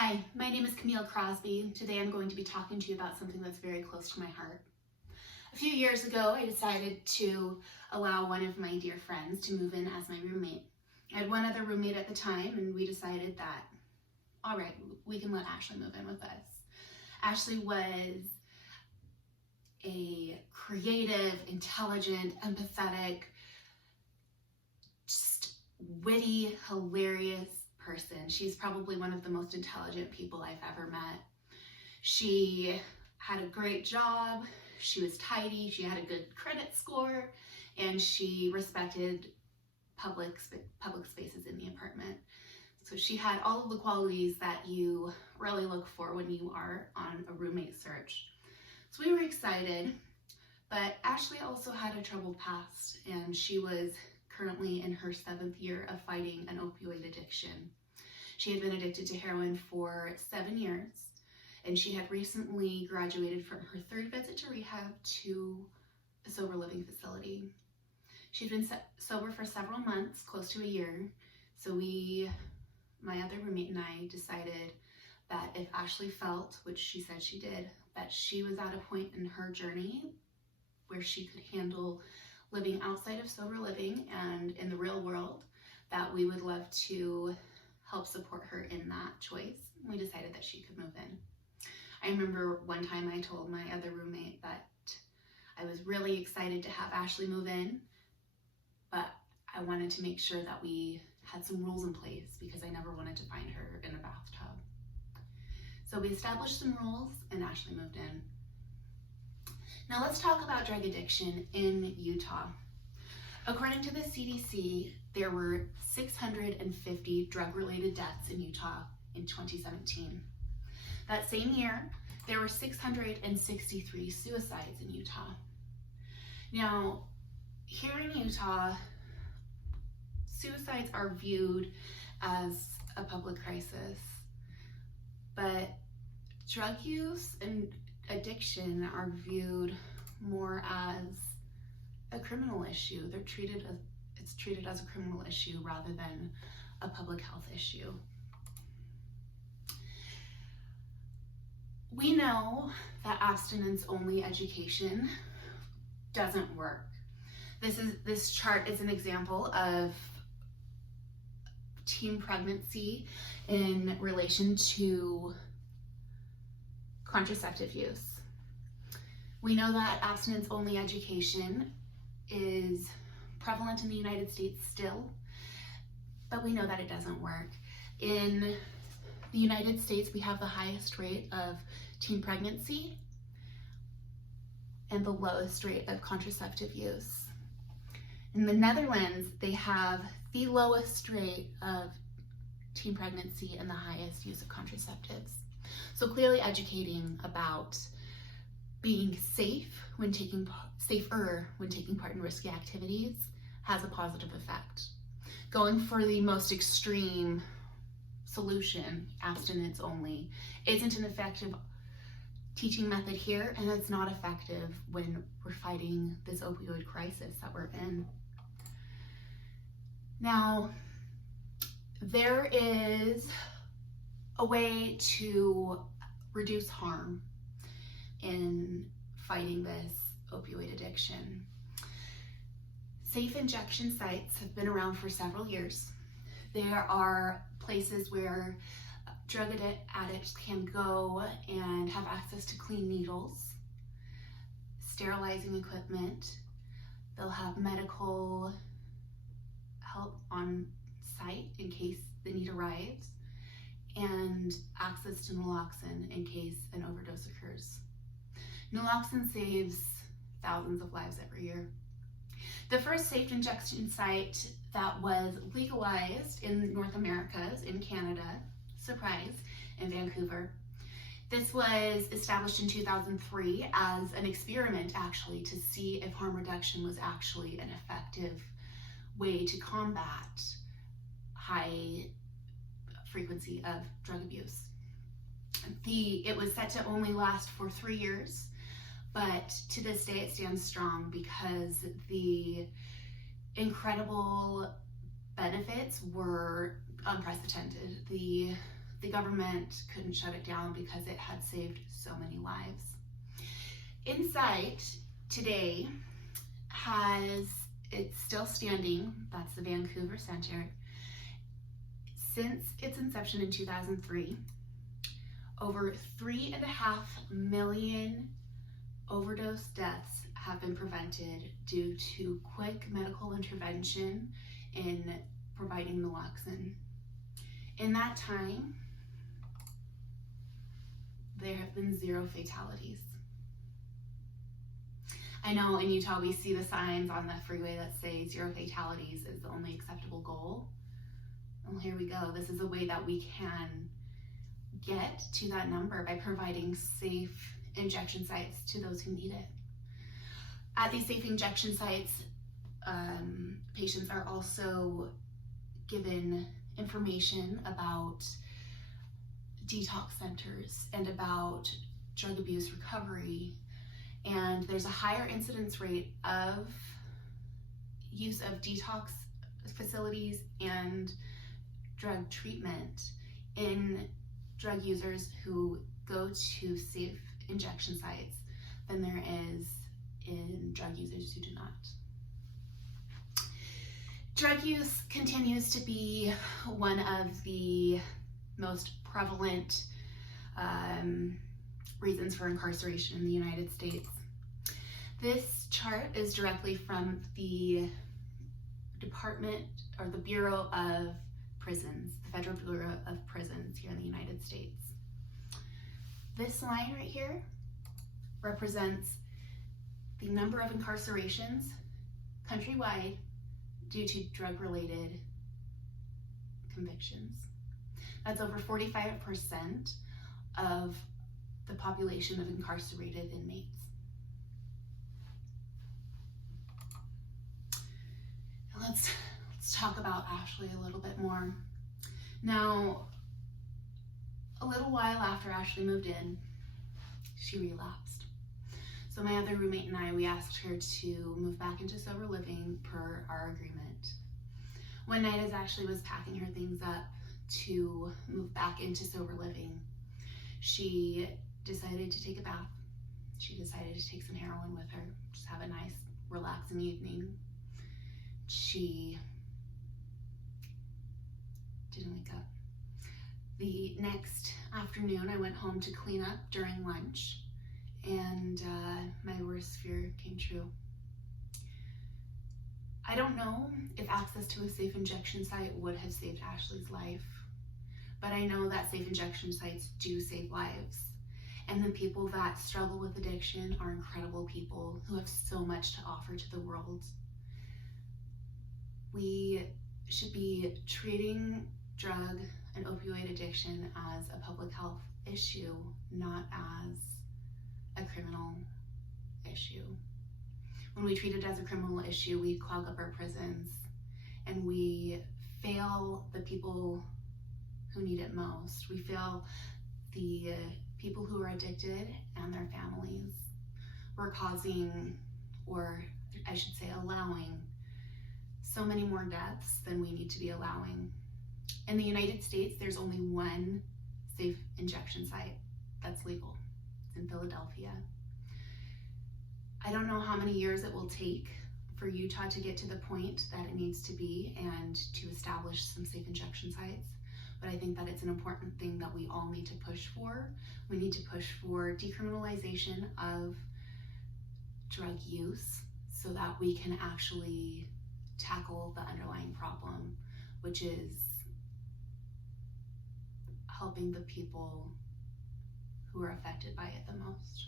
Hi, my name is Camille Crosby. Today I'm going to be talking to you about something that's very close to my heart. A few years ago, I decided to allow one of my dear friends to move in as my roommate. I had one other roommate at the time, and we decided that, all right, we can let Ashley move in with us. Ashley was a creative, intelligent, empathetic, just witty, hilarious person. She's probably one of the most intelligent people I've ever met. She had a great job, she was tidy, she had a good credit score, and she respected public spaces in the apartment. So she had all of the qualities that you really look for when you are on a roommate search. So we were excited, but Ashley also had a troubled past, and she was currently in her 7th year of fighting an opioid addiction. She had been addicted to heroin for 7 years, and she had recently graduated from her 3rd visit to rehab to a sober living facility. She'd been sober for several months, close to a year, so my other roommate and I decided that if Ashley felt, which she said she did, that she was at a point in her journey where she could handle living outside of sober living and in the real world, that we would love to help support her in that choice. We decided that she could move in. I remember one time I told my other roommate that I was really excited to have Ashley move in, but I wanted to make sure that we had some rules in place because I never wanted to find her in a bathtub. So we established some rules and Ashley moved in. Now let's talk about drug addiction in Utah. According to the CDC, there were 650 drug-related deaths in Utah in 2017. That same year, there were 663 suicides in Utah. Now, here in Utah, suicides are viewed as a public crisis, but drug use and addiction are viewed more as a criminal issue. It's treated as a criminal issue rather than a public health issue. We know that abstinence-only education doesn't work. This chart is an example of teen pregnancy in relation to contraceptive use. We know that abstinence-only education is prevalent in the United States still, but we know that it doesn't work. In the United States, we have the highest rate of teen pregnancy and the lowest rate of contraceptive use. In the Netherlands, they have the lowest rate of teen pregnancy and the highest use of contraceptives. So clearly educating about being safer when taking part in risky activities has a positive effect. Going for the most extreme solution, abstinence only, isn't an effective teaching method here, and it's not effective when we're fighting this opioid crisis that we're in. Now, there is a way to reduce harm in fighting this opioid addiction. Safe injection sites have been around for several years. There are places where drug addicts can go and have access to clean needles, sterilizing equipment. They'll have medical help on site in case the need arrives, and access to naloxone in case an overdose occurs. Naloxone saves thousands of lives every year. The first safe injection site that was legalized in North America is in Canada, surprise, in Vancouver. This was established in 2003 as an experiment actually to see if harm reduction was actually an effective way to combat high frequency of drug abuse. It was set to only last for 3 years, but to this day it stands strong because the incredible benefits were unprecedented. The The government couldn't shut it down because it had saved so many lives. Insight today it's still standing. That's the Vancouver Center. Since its inception in 2003, over 3.5 million overdose deaths have been prevented due to quick medical intervention in providing naloxone. In that time, there have been 0 fatalities. I know in Utah we see the signs on the freeway that say 0 fatalities is the only acceptable goal. Well, here we go. This is a way that we can get to that number by providing safe injection sites to those who need it. At these safe injection sites, patients are also given information about detox centers and about drug abuse recovery, and there's a higher incidence rate of use of detox facilities and drug treatment in drug users who go to safe injection sites than there is in drug users who do not. Drug use continues to be one of the most prevalent reasons for incarceration in the United States. This chart is directly from the Department or the Bureau of Prisons, the Federal Bureau of Prisons here in the United States. This line right here represents the number of incarcerations countrywide due to drug-related convictions. That's over 45% of the population of incarcerated inmates. Let's talk about Ashley a little bit more. Now, a little while after Ashley moved in, she relapsed. So my other roommate and I, we asked her to move back into sober living per our agreement. One night as Ashley was packing her things up to move back into sober living, she decided to take a bath. She decided to take some heroin with her, just have a nice, relaxing evening. She didn't wake up. The next afternoon, I went home to clean up during lunch, and my worst fear came true. I don't know if access to a safe injection site would have saved Ashley's life, but I know that safe injection sites do save lives. And the people that struggle with addiction are incredible people who have so much to offer to the world. We should be treating drug and opioid addiction as a public health issue, not as a criminal issue. When we treat it as a criminal issue, we clog up our prisons and we fail the people who need it most. We fail the people who are addicted and their families. We're causing, or I should say allowing, so many more deaths than we need to be allowing. In the United States, there's only one safe injection site that's legal. It's in Philadelphia. I don't know how many years it will take for Utah to get to the point that it needs to be and to establish some safe injection sites, but I think that it's an important thing that we all need to push for. We need to push for decriminalization of drug use so that we can actually tackle the underlying problem, which is helping the people who are affected by it the most.